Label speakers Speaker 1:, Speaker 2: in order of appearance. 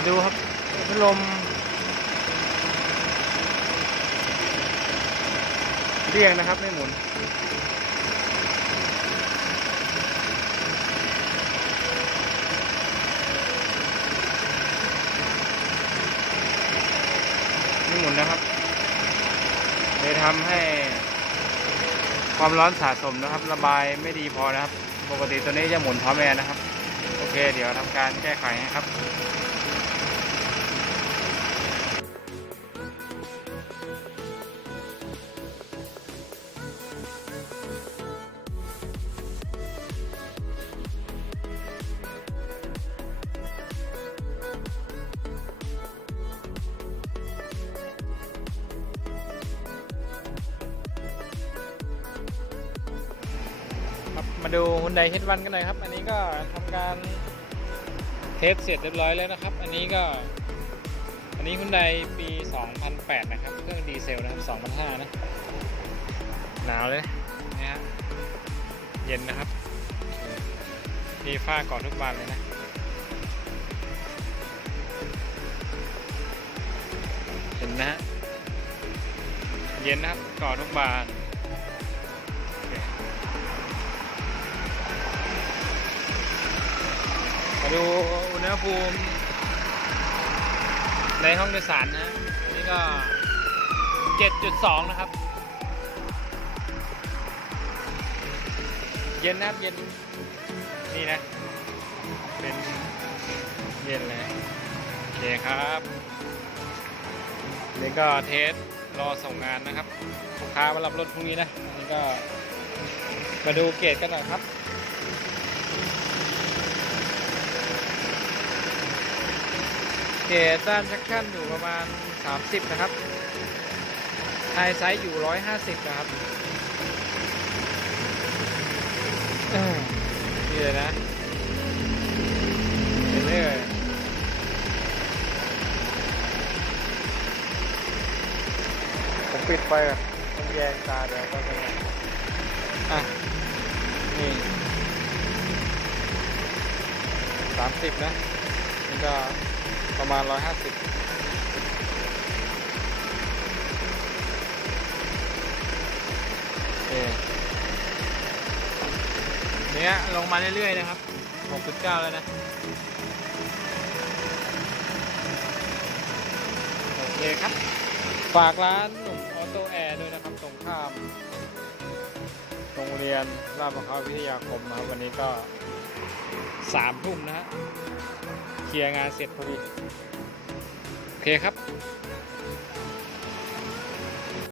Speaker 1: มาดูครับพัดลมเรียงนะครับไม่หมุนไม่หมุนนะครับเลยทำให้ความร้อนสะสมนะครับ ระบายไม่ดีพอนะครับ ปกติตัวนี้จะหมุนพร้อมแอร์นะครับ โอเค เดี๋ยวทำการแก้ไขให้ครับ มาดูฮุนไดเฮดวันกันหน่อยครับ อันนี้ก็ทำการเทสเสร็จเรียบร้อยแล้วนะครับ อันนี้ก็ อันนี้ฮุนไดปี 2008 นะครับ เครื่องดีเซลนะครับ2005นะ หนาวเลยนะฮะเย็นนะครับ มีฝ้าก่อนทุกบานเลยนะเห็นนะฮะเย็นนะครับก่อนทุกบาน ดูอุณหภูมิ ในห้องโดยสารนะ อันนี้ก็ 7.2 นะครับ เย็นนะครับเย็น นี่นะ เป็นเย็นเลยโอเคครับนี่ก็เทสรอส่งงานนะครับลูกค้ามารับรถพรุ่งนี้นะนี่ก็มาดูเกรดกันหน่อยครับ เกรดด้านชักชั่นอยู่ประมาณ 30 นะครับไฮไซส์อยู่ 150 นะครับเอ้ยนี่เลยนะเห็นไหมเอ่ยผมปิดไฟก่อนมันแยงตาเดี๋ยวก็จะอะ นี่30 นะนี่ก็ ประมาณ 150เนี้ยลงมาเรื่อยๆนะครับ 6.9 แล้วนะ โอเคครับ ฝากร้านหนุ่มออโต้แอร์ด้วยนะครับ ตรงข้าม โรงเรียนราชบังคับวิทยาคมนะครับ วันนี้ก็สามทุ่มนะฮะ เคลียร์งานเสร็จพอดี โอเคครับ